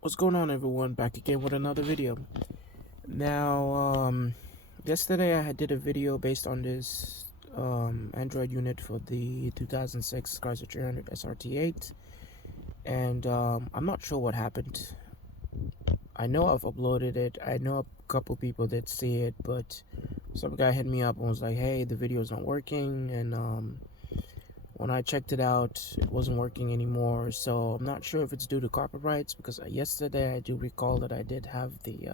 What's going on, everyone? Back again with another video. Now, yesterday I did a video based on this Android unit for the 2006 Chrysler 300 SRT8, and I'm not sure what happened. I know I've uploaded it. I know a couple people did see it, but some guy hit me up and was like, "Hey, the video's not working," and when I checked it out, it wasn't working anymore. So I'm not sure if it's due to copyrights, because yesterday I do recall that I did have the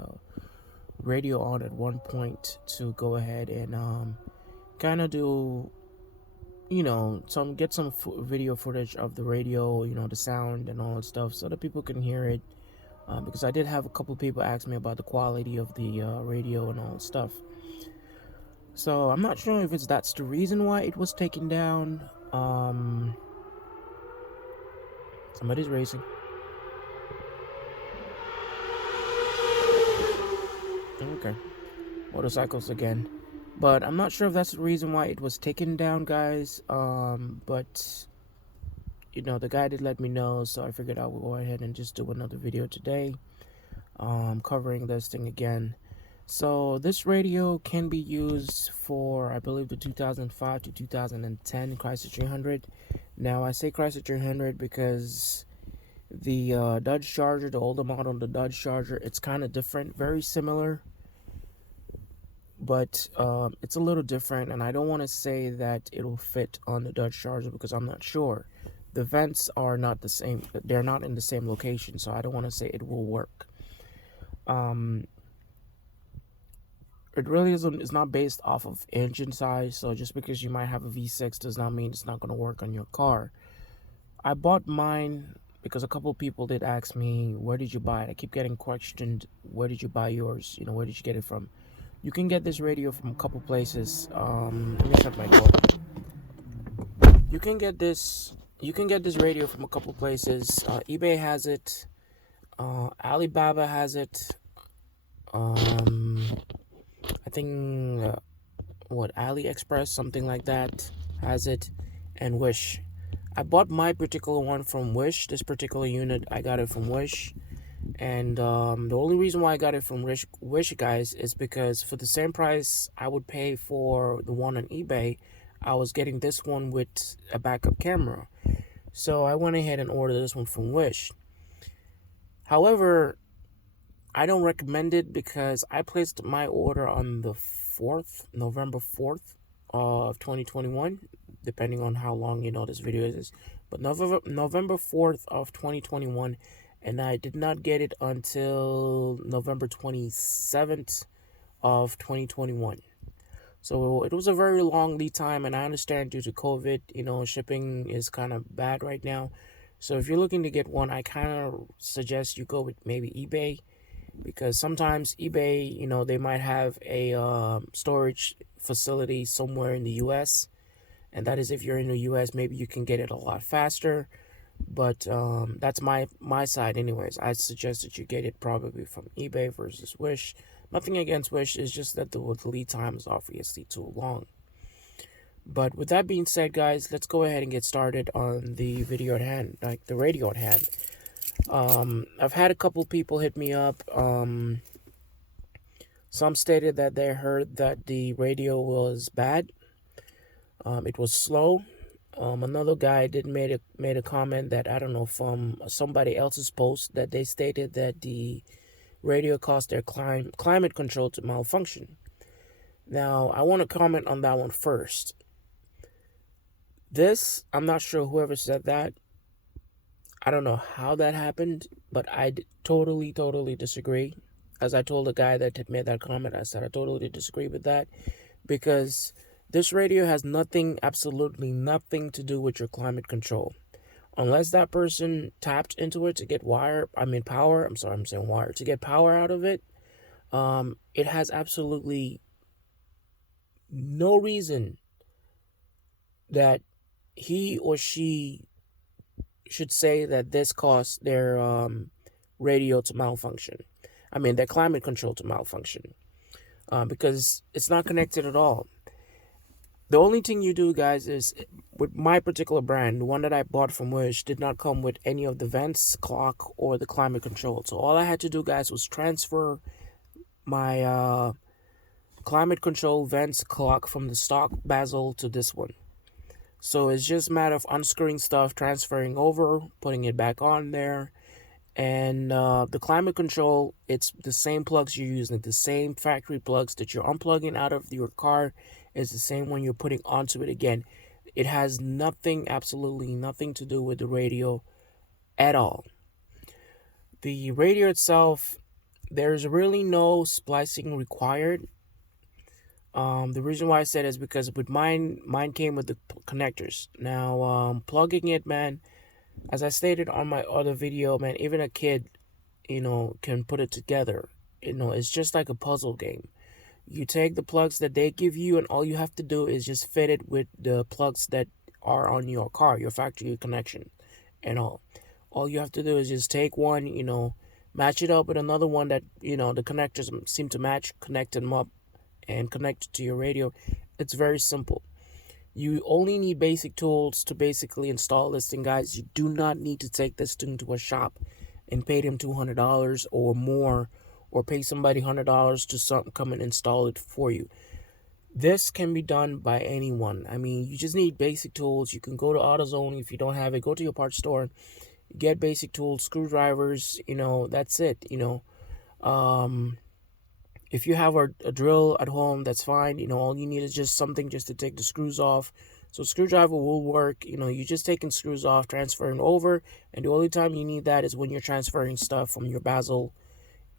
radio on at one point to go ahead and kind of do, get some video footage of the radio, the sound and all that stuff, so that people can hear it. Because I did have a couple people ask me about the quality of the radio and all that stuff. So I'm not sure if that's the reason why it was taken down. Somebody's racing. Okay. Motorcycles again. But I'm not sure if that's the reason why it was taken down, guys. But the guy did let me know, so I figured I would go ahead and just do another video today, covering this thing again. So this radio can be used for, I believe, the 2005 to 2010 Chrysler 300. Now I say Chrysler 300 because the Dodge Charger, the older model, the Dodge Charger, it's kind of different, very similar, but it's a little different, and I don't want to say that it'll fit on the Dodge Charger because I'm not sure. The vents are not the same. They're not in the same location, so I don't want to say it will work. It really isn't. It's not based off of engine size, so just because you might have a V6 does not mean it's not going to work on your car. I bought mine because a couple people did ask me, where did you buy it? I keep getting questioned, where did you buy yours? Where did you get it from? You can get this radio from a couple places. Let me shut my door. You can get this radio from a couple places. eBay has it. Alibaba has it. I think AliExpress, something like that, has it, and Wish. I bought my particular one from Wish. This particular unit, I got it from Wish. And the only reason why I got it from Wish, guys, is because for the same price I would pay for the one on eBay, I was getting this one with a backup camera. So I went ahead and ordered this one from Wish. However, I don't recommend it because I placed my order on the November 4th of 2021, depending on how long this video is. But November 4th of 2021, and I did not get it until November 27th of 2021. So it was a very long lead time, and I understand due to COVID, shipping is kind of bad right now. So if you're looking to get one, I kind of suggest you go with maybe eBay, because sometimes eBay, they might have a storage facility somewhere in the US, and that is if you're in the US, maybe you can get it a lot faster. But that's my side anyways. I suggest that you get it probably from eBay versus Wish. Nothing against Wish, it's just that the lead time is obviously too long. But with that being said, guys, let's go ahead and get started on the video at hand, like the radio at hand. I've had a couple people hit me up. Some stated that they heard that the radio was bad. It was slow. Another guy made a comment that, I don't know, from somebody else's post, that they stated that the radio caused their climate control to malfunction. Now, I want to comment on that one first. This, I'm not sure whoever said that. I don't know how that happened, but I totally disagree. As I told the guy that had made that comment, I said I totally disagree with that, because this radio has absolutely nothing to do with your climate control. Unless that person tapped into it to get power, to get power out of it, it has absolutely no reason that he or she should say that this caused their radio to malfunction. Their climate control to malfunction, because it's not connected at all. The only thing you do, guys, is with my particular brand, the one that I bought from Wish, did not come with any of the vents, clock, or the climate control. So all I had to do, guys, was transfer my climate control vents clock from the stock bezel to this one. So it's just a matter of unscrewing stuff, transferring over, putting it back on there. And the climate control, it's the same plugs you're using, the same factory plugs that you're unplugging out of your car is the same one you're putting onto it again. It has nothing, absolutely nothing to do with the radio at all. The radio itself, there's really no splicing required. The reason why I said is because with mine came with the connectors. Now, plugging it, man, as I stated on my other video, man, even a kid, can put it together. It's just like a puzzle game. You take the plugs that they give you, and all you have to do is just fit it with the plugs that are on your car, your factory connection, and all. All you have to do is just take one, match it up with another one that, the connectors seem to match, connect them up, and connect it to your radio. It's very simple. You only need basic tools to basically install this thing, guys. You do not need to take this thing to a shop and pay them $200 or more, or pay somebody $100 to come and install it for you. This can be done by anyone. I mean, you just need basic tools. You can go to AutoZone. If you don't have it, go to your parts store, get basic tools, screwdrivers, that's it. If you have a drill at home, that's fine. All you need is just something just to take the screws off. So screwdriver will work. You just taking screws off, transferring over, and the only time you need that is when you're transferring stuff from your bezel,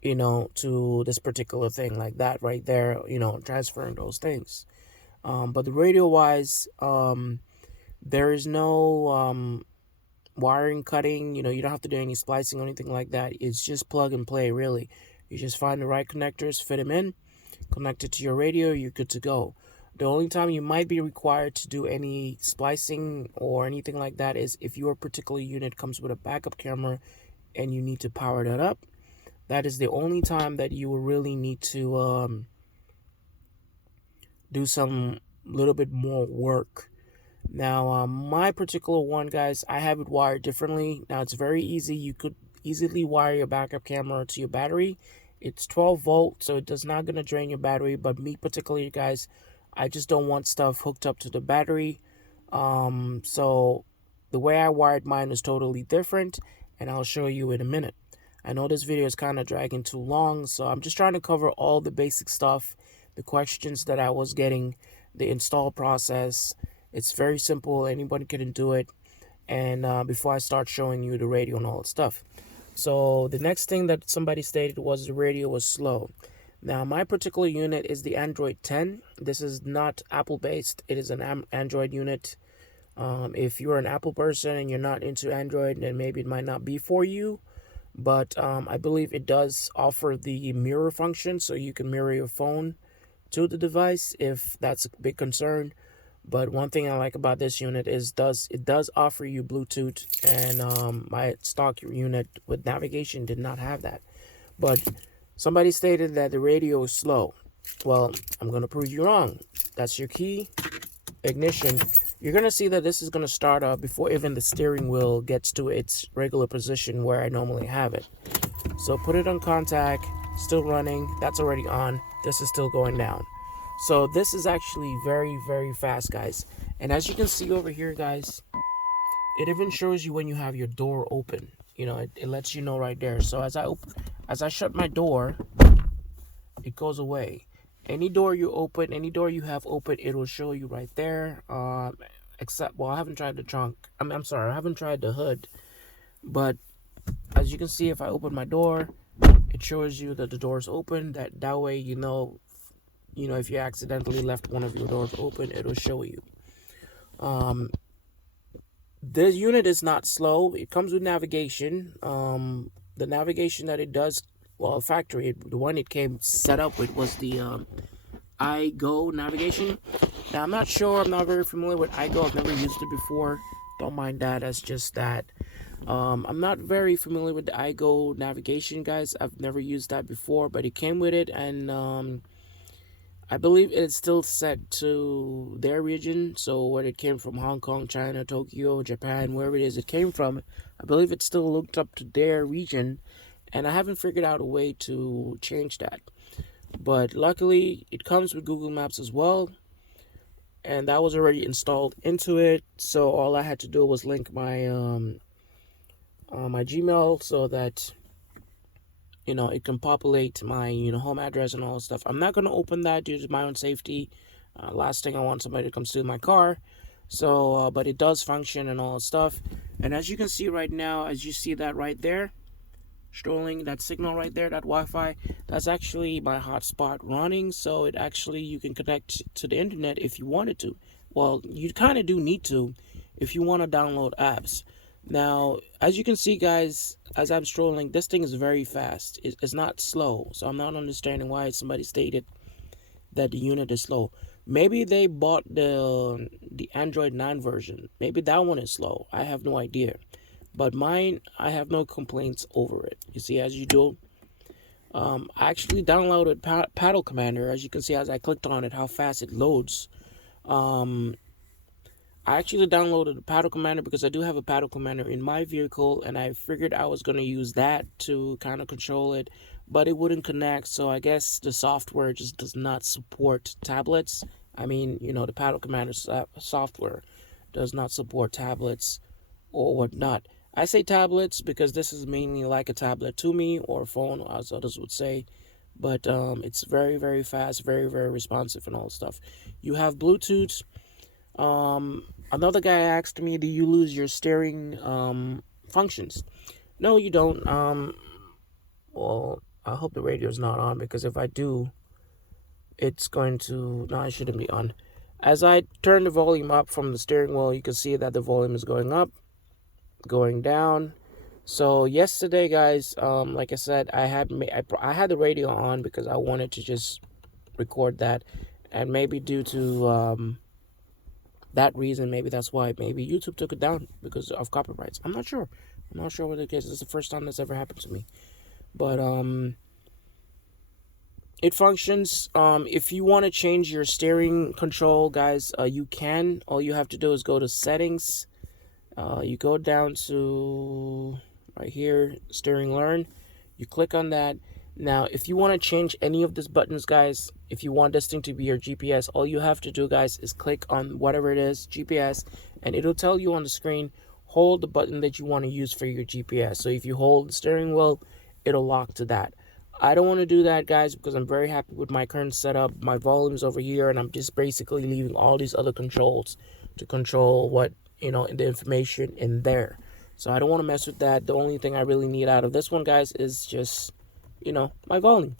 to this particular thing like that right there, transferring those things. But the radio wise, there is no wiring cutting. You don't have to do any splicing or anything like that. It's just plug and play, really. You just find the right connectors, fit them in, connect it to your radio, you're good to go. The only time you might be required to do any splicing or anything like that is if your particular unit comes with a backup camera and you need to power that up. That is the only time that you will really need to do some little bit more work. Now, my particular one, guys, I have it wired differently. Now, it's very easy. You could easily wire your backup camera to your battery. It's 12 volt, so it does not going to drain your battery. But me particularly, guys, I just don't want stuff hooked up to the battery. So the way I wired mine is totally different, and I'll show you in a minute. I know this video is kind of dragging too long, so I'm just trying to cover all the basic stuff, the questions that I was getting, the install process. It's very simple. Anybody can do it. And before I start showing you the radio and all that stuff. So the next thing that somebody stated was the radio was slow. Now, my particular unit is the Android 10. This is not Apple based. It is an Android unit. If you're an Apple person and you're not into Android, then maybe it might not be for you. But I believe it does offer the mirror function, so you can mirror your phone to the device if that's a big concern. But one thing I like about this unit is it does offer you Bluetooth, and my stock unit with navigation did not have that. But somebody stated that the radio is slow. Well, I'm going to prove you wrong. That's your key, ignition. You're going to see that this is going to start up before even the steering wheel gets to its regular position where I normally have it. So put it on contact, still running. That's already on. This is still going down. So this is actually very, very fast, guys. And as you can see over here, guys, it even shows you when you have your door open. It lets you know right there. So as I shut my door, it goes away. Any door you open, any door you have open, it will show you right there. Except, well, I haven't tried the trunk. I'm sorry, I haven't tried the hood. But as you can see, if I open my door, it shows you that the door is open. That way, if you accidentally left one of your doors open, it'll show you. This unit is not slow. It comes with navigation. The navigation that it does, well, factory, the one it came set up with was the iGo navigation. Now, I'm not sure. I'm not very familiar with iGo. I've never used it before. Don't mind that. That's just that. I'm not very familiar with the iGo navigation, guys. I've never used that before, but it came with it, and I believe it's still set to their region. So when it came from Hong Kong, China, Tokyo, Japan, wherever it is it came from, I believe it's still looked up to their region. And I haven't figured out a way to change that. But luckily, it comes with Google Maps as well. And that was already installed into it. So all I had to do was link my Gmail so that it can populate my home address and all that stuff. I'm not going to open that due to my own safety. Last thing I want somebody to come steal my car. So but it does function and all that stuff. And as you can see right now, as you see that right there, strolling, that signal right there, that Wi-Fi, that's actually my hotspot running. So it actually, you can connect to the internet if you wanted to. Well, you kind of do need to if you want to download apps. Now, as you can see, guys, as I'm strolling, this thing is very fast. It's not slow. So I'm not understanding why somebody stated that the unit is slow. Maybe they bought the Android 9 version. Maybe that one is slow. I have no idea. But mine, I have no complaints over it. You see, as you do, I actually downloaded Paddle Commander. As you can see, as I clicked on it, how fast it loads. I actually downloaded the Paddle Commander because I do have a Paddle Commander in my vehicle, and I figured I was going to use that to kind of control it, but it wouldn't connect, so I guess the software just does not support tablets. I mean, the Paddle Commander software does not support tablets or whatnot. I say tablets because this is mainly like a tablet to me, or a phone, as others would say. But it's very, very fast, very, very responsive and all that stuff. You have Bluetooth. Another guy asked me, do you lose your steering functions? No, you don't. Well, I hope the radio's not on, because if I do, it's going to... No, it shouldn't be on. As I turn the volume up from the steering wheel, you can see that the volume is going up, going down. So yesterday, guys, like I said, I had the radio on because I wanted to just record that, and maybe due to that reason, maybe that's why, maybe YouTube took it down because of copyrights. I'm not sure what the case is. This is the first time that's ever happened to me. But it functions. If you want to change your steering control, guys, you can. All you have to do is go to settings. You go down to right here, steering learn. You click on that. Now, if you want to change any of these buttons, guys, if you want this thing to be your GPS, all you have to do, guys, is click on whatever it is, GPS, and it'll tell you on the screen, hold the button that you want to use for your GPS. So if you hold the steering wheel, it'll lock to that. I don't want to do that, guys, because I'm very happy with my current setup. My volume's over here, and I'm just basically leaving all these other controls to control what, the information in there. So I don't want to mess with that. The only thing I really need out of this one, guys, is just my volume.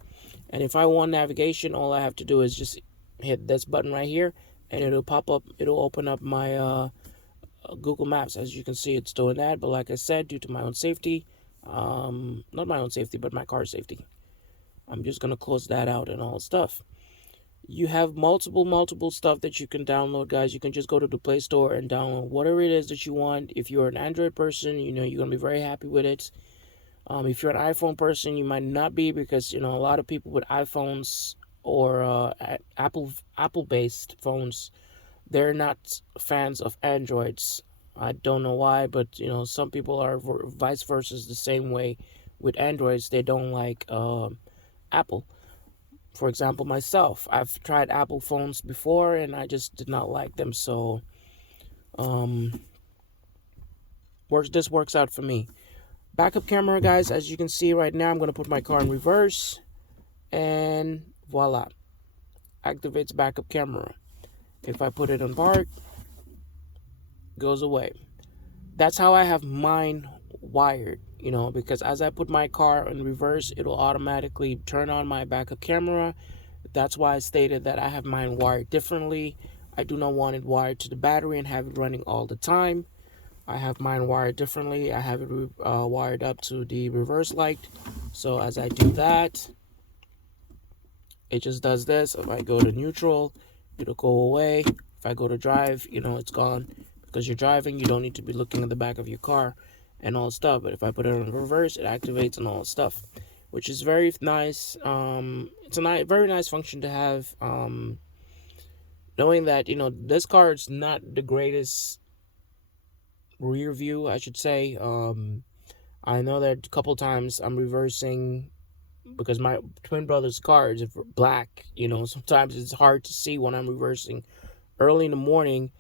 And if I want navigation, all I have to do is just hit this button right here, and it'll pop up, it'll open up my Google Maps. As you can see, it's doing that. But like I said, due to my own safety, not my own safety, but my car's safety, I'm just gonna close that out and all stuff. You have multiple stuff that you can download, guys. You can just go to the Play Store and download whatever it is that you want. If you're an Android person, you're gonna be very happy with it. If you're an iPhone person, you might not be, because a lot of people with iPhones or Apple-based phones, they're not fans of Androids. I don't know why, but some people are vice versa the same way with Androids. They don't like Apple. For example, myself, I've tried Apple phones before and I just did not like them. So this works out for me. Backup camera, guys, as you can see right now, I'm going to put my car in reverse, and voila, activates backup camera. If I put it on park, goes away. That's how I have mine wired, because as I put my car in reverse, it'll automatically turn on my backup camera. That's why I stated that I have mine wired differently. I do not want it wired to the battery and have it running all the time. I have mine wired differently. I have it wired up to the reverse light. So as I do that, it just does this. If I go to neutral, it'll go away. If I go to drive, it's gone. Because you're driving, you don't need to be looking at the back of your car and all stuff. But if I put it on reverse, it activates and all stuff. which is very nice. It's a very nice function to have. Knowing that this car is not the greatest rear view, I should say. I know that a couple times I'm reversing because my twin brother's car is black. Sometimes it's hard to see when I'm reversing early in the morning.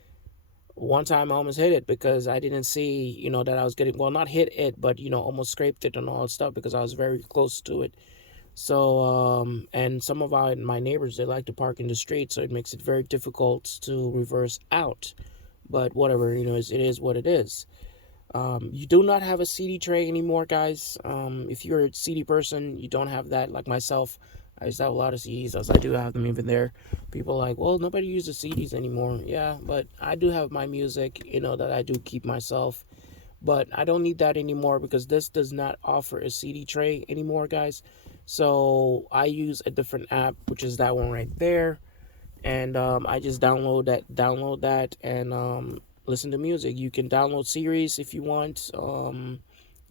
One time I almost hit it because I didn't see, that I was getting, well, not hit it, but, almost scraped it and all that stuff because I was very close to it. So, and some of my neighbors, they like to park in the street, so it makes it very difficult to reverse out. But whatever, it is what it is. You do not have a CD tray anymore, guys. If you're a CD person, you don't have that. Like myself, I used to have a lot of CDs, as I do have them even there. People are like, well, nobody uses CDs anymore. Yeah, but I do have my music, that I do keep myself. But I don't need that anymore because this does not offer a CD tray anymore, guys. So I use a different app, which is that one right there, and I just download that, and listen to music. You can download series if you want. You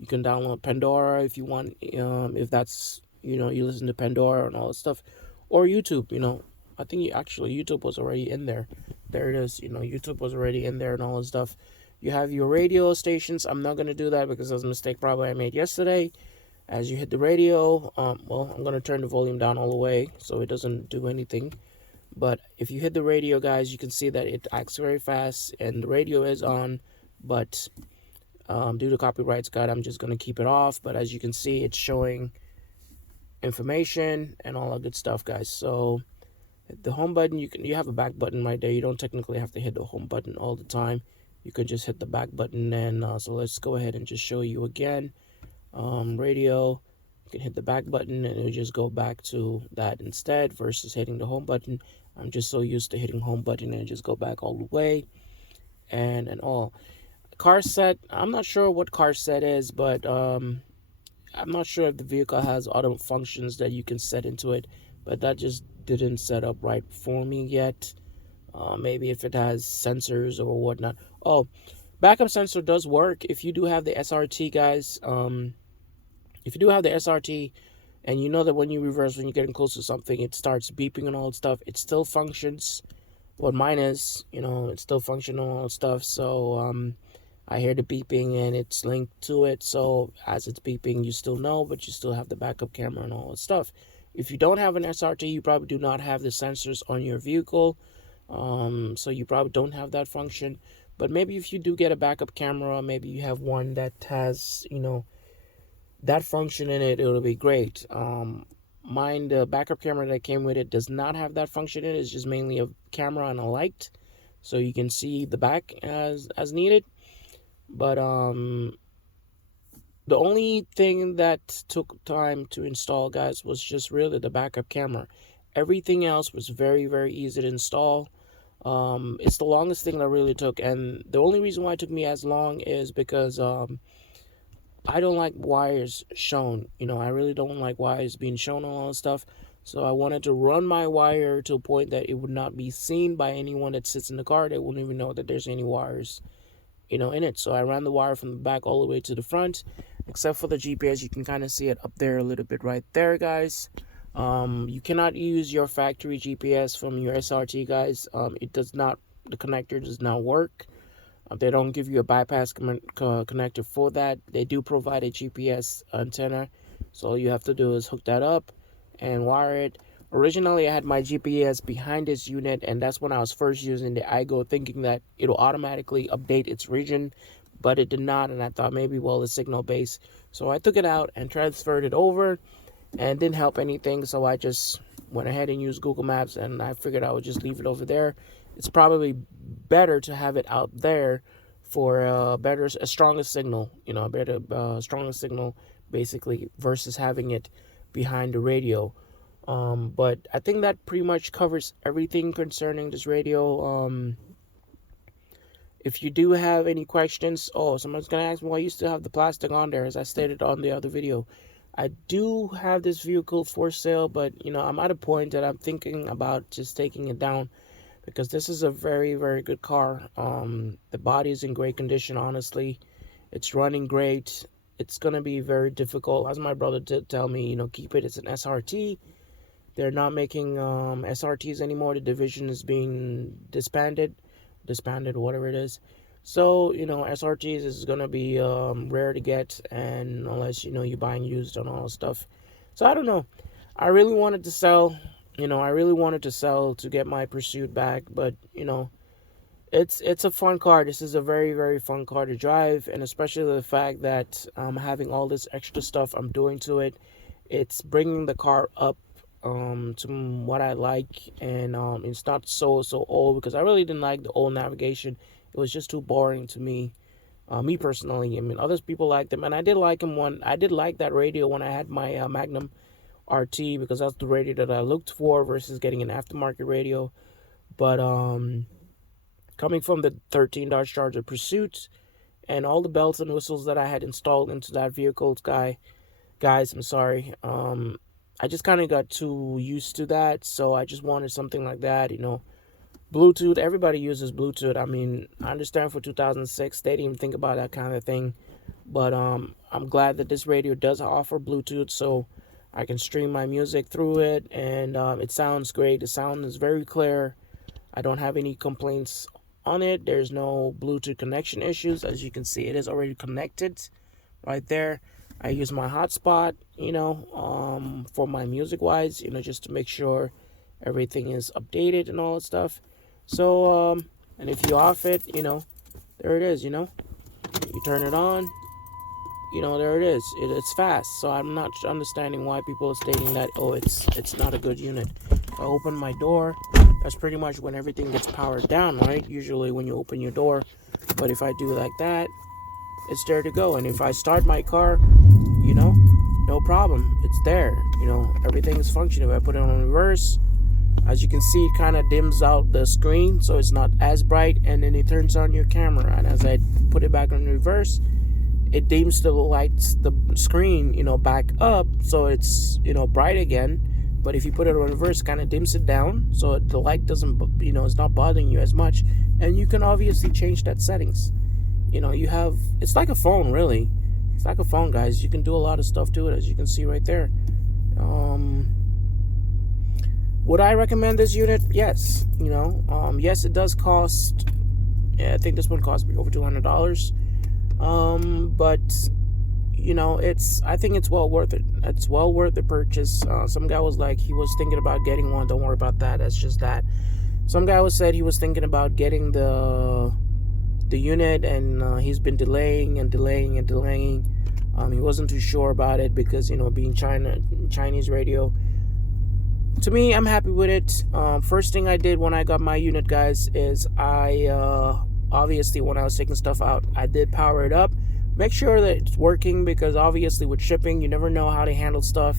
can download Pandora if you want. If that's you listen to Pandora and all that stuff, or YouTube. I think actually YouTube was already in there. There it is. YouTube was already in there and all that stuff. You have your radio stations. I'm not gonna do that because that's a mistake probably I made yesterday. As you hit the radio, well, I'm gonna turn the volume down all the way so it doesn't do anything. But if you hit the radio, guys, you can see that it acts very fast and the radio is on. But due to copyrights, God, I'm just going to keep it off. But as you can see, it's showing information and all that good stuff, guys. So the home button, you have a back button right there. You don't technically have to hit the home button all the time. You can just hit the back button. And so let's go ahead and just show you again. Radio. You can hit the back button and it'll just go back to that instead versus hitting the home button. I'm just so used to hitting home button and just go back all the way and all. Car set, I'm not sure what car set is, but I'm not sure if the vehicle has other functions that you can set into it, but that just didn't set up right for me yet. Maybe if it has sensors or whatnot. Oh, backup sensor does work if you do have the SRT, guys. If you do have the SRT, and you know that when you reverse, when you're getting close to something, it starts beeping and all that stuff, it still functions. What mine is, it still functions and all that stuff. So I hear the beeping and it's linked to it. So as it's beeping, you still know, but you still have the backup camera and all that stuff. If you don't have an SRT, you probably do not have the sensors on your vehicle. So you probably don't have that function. But maybe if you do get a backup camera, maybe you have one that has, that function in it, it'll be great. Mine, the backup camera that came with it does not have that function in it. It's just mainly a camera and a light, so you can see the back as needed. But the only thing that took time to install, guys, was just really the backup camera. Everything else was very, very easy to install. It's the longest thing that really took, and the only reason why it took me as long is because I don't like wires shown. I really don't like wires being shown on all that stuff. So I wanted to run my wire to a point that it would not be seen by anyone that sits in the car. They wouldn't even know that there's any wires, in it. So I ran the wire from the back all the way to the front, except for the GPS. You can kind of see it up there a little bit right there, guys. You cannot use your factory GPS from your SRT, guys. It does not, the connector does not work. They don't give you a bypass connector for that. They do provide a GPS antenna, so all you have to do is hook that up and wire it. Originally, I had my GPS behind this unit, and that's when I was first using the iGo, thinking that it'll automatically update its region, but it did not, and I thought maybe, well, it's signal based. So I took it out and transferred it over, and it didn't help anything, so I just went ahead and used Google Maps, and I figured I would just leave it over there. It's probably better to have it out there for a stronger signal, a better, stronger signal, basically, versus having it behind the radio. But I think that pretty much covers everything concerning this radio. If you do have any questions, someone's gonna ask me why you still have the plastic on there, as I stated on the other video. I do have this vehicle for sale, but I'm at a point that I'm thinking about just taking it down, because this is a very, very good car. The body is in great condition, honestly. It's running great. it's gonna be very difficult. As my brother did tell me, keep it. It's an SRT. They're not making SRTs anymore. The division is being disbanded, whatever it is. So SRTs is gonna be rare to get, and unless you're buying used and all that stuff. So I don't know. I really wanted to sell. I really wanted to sell to get my Pursuit back, but it's a fun car. This is a very, very fun car to drive, and especially the fact that I'm having all this extra stuff I'm doing to it. It's bringing the car up to what I like, and it's not so old, because I really didn't like the old navigation. It was just too boring to me. Me personally, I mean, other people liked them, and I did like I did like that radio when I had my Magnum RT, because that's the radio that I looked for versus getting an aftermarket radio. But coming from the 13 Dodge Charger Pursuit and all the bells and whistles that I had installed into that vehicle, guys, I'm sorry. I just kind of got too used to that, so I just wanted something like that, Bluetooth, everybody uses Bluetooth. I mean, I understand for 2006, they didn't even think about that kind of thing. But I'm glad that this radio does offer Bluetooth, so I can stream my music through it, and it sounds great. The sound is very clear. I don't have any complaints on it. There's no Bluetooth connection issues. As you can see, it is already connected right there. I use my hotspot, for my music-wise, just to make sure everything is updated and all that stuff. So, and if you off it, there it is, you turn it on, there it is. It's fast. So I'm not understanding why people are stating that, oh, it's not a good unit. If I open my door, that's pretty much when everything gets powered down, right? Usually when you open your door. But if I do like that, it's there to go. And if I start my car, no problem. It's there. Everything is functioning. If I put it on reverse, as you can see, it kind of dims out the screen, so it's not as bright, and then it turns on your camera. And as I put it back on reverse, it dims the lights, the screen, back up, so it's, bright again. But if you put it on reverse, it kind of dims it down, so the light doesn't, it's not bothering you as much. And you can obviously change that settings. It's like a phone, really. It's like a phone, guys. You can do a lot of stuff to it, as you can see right there. Would I recommend this unit? Yes. Yes, it does cost. I think this one cost me over $200. But I think it's well worth it. It's well worth the purchase. Some guy was like, he was thinking about getting one. Don't worry about that. That's just that. Some guy said he was thinking about getting the unit, and he's been delaying. He wasn't too sure about it because, being Chinese radio. To me, I'm happy with it. First thing I did when I got my unit, guys, is I obviously, when I was taking stuff out, I did power it up. Make sure that it's working, because obviously with shipping, you never know how to handle stuff.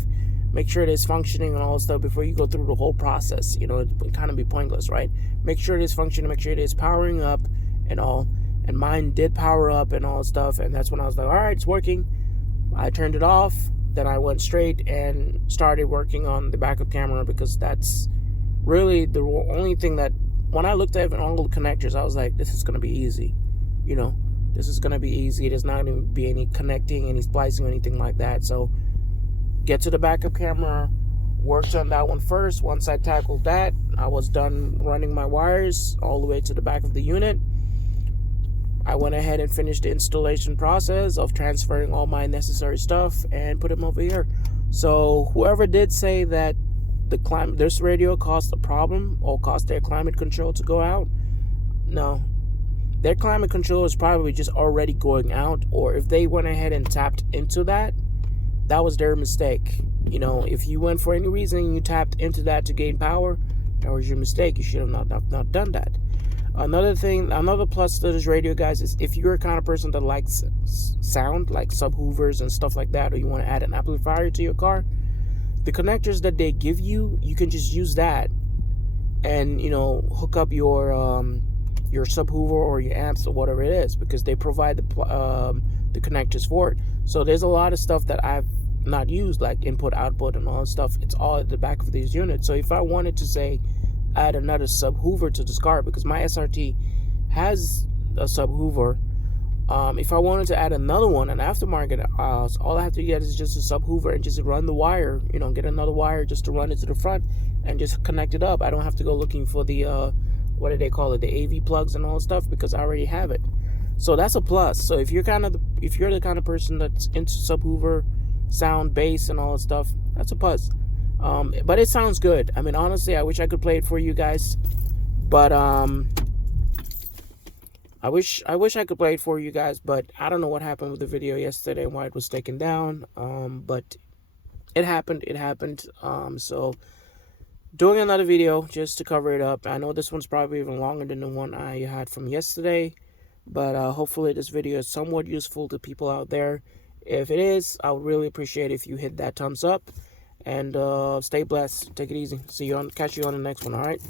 Make sure it is functioning and all that stuff before you go through the whole process. It would kind of be pointless, right? Make sure it is functioning. Make sure it is powering up and all. And mine did power up and all that stuff. And that's when I was like, all right, it's working. I turned it off. Then I went straight and started working on the backup camera, because that's really the only thing that, when I looked at all the connectors, I was like, this is going to be easy. This is going to be easy. There's not going to be any connecting, any splicing, or anything like that. So get to the backup camera, worked on that one first. Once I tackled that, I was done running my wires all the way to the back of the unit. I went ahead and finished the installation process of transferring all my necessary stuff and put them over here. So whoever did say that this radio caused a problem or caused their climate control to go out, no. Their climate control is probably just already going out, or if they went ahead and tapped into that, that was their mistake. If you went for any reason and you tapped into that to gain power, that was your mistake. You should have not done that. Another plus to this radio, guys, is if you're a kind of person that likes sound, like subwoofers and stuff like that, or you want to add an amplifier to your car, the connectors that they give you, you can just use that and, hook up your subwoofer or your amps or whatever it is, because they provide the connectors for it. So there's a lot of stuff that I've not used, like input, output, and all that stuff. It's all at the back of these units. So if I wanted to say add another subwoofer to this car, because my SRT has a subwoofer, If I wanted to add another one, an aftermarket, all I have to get is just a subwoofer and just run the wire, get another wire just to run it to the front and just connect it up. I don't have to go looking for the, what do they call it, the AV plugs and all that stuff, because I already have it. So that's a plus. So if you're the kind of person that's into subwoofer, sound, bass, and all that stuff, that's a plus. But it sounds good. I mean, honestly, I wish I could play it for you guys, but I wish I could play it for you guys, but I don't know what happened with the video yesterday and why it was taken down. But it happened. So doing another video just to cover it up. I know this one's probably even longer than the one I had from yesterday, but hopefully this video is somewhat useful to people out there. If it is, I would really appreciate if you hit that thumbs up, and stay blessed. Take it easy. Catch you on the next one. All right.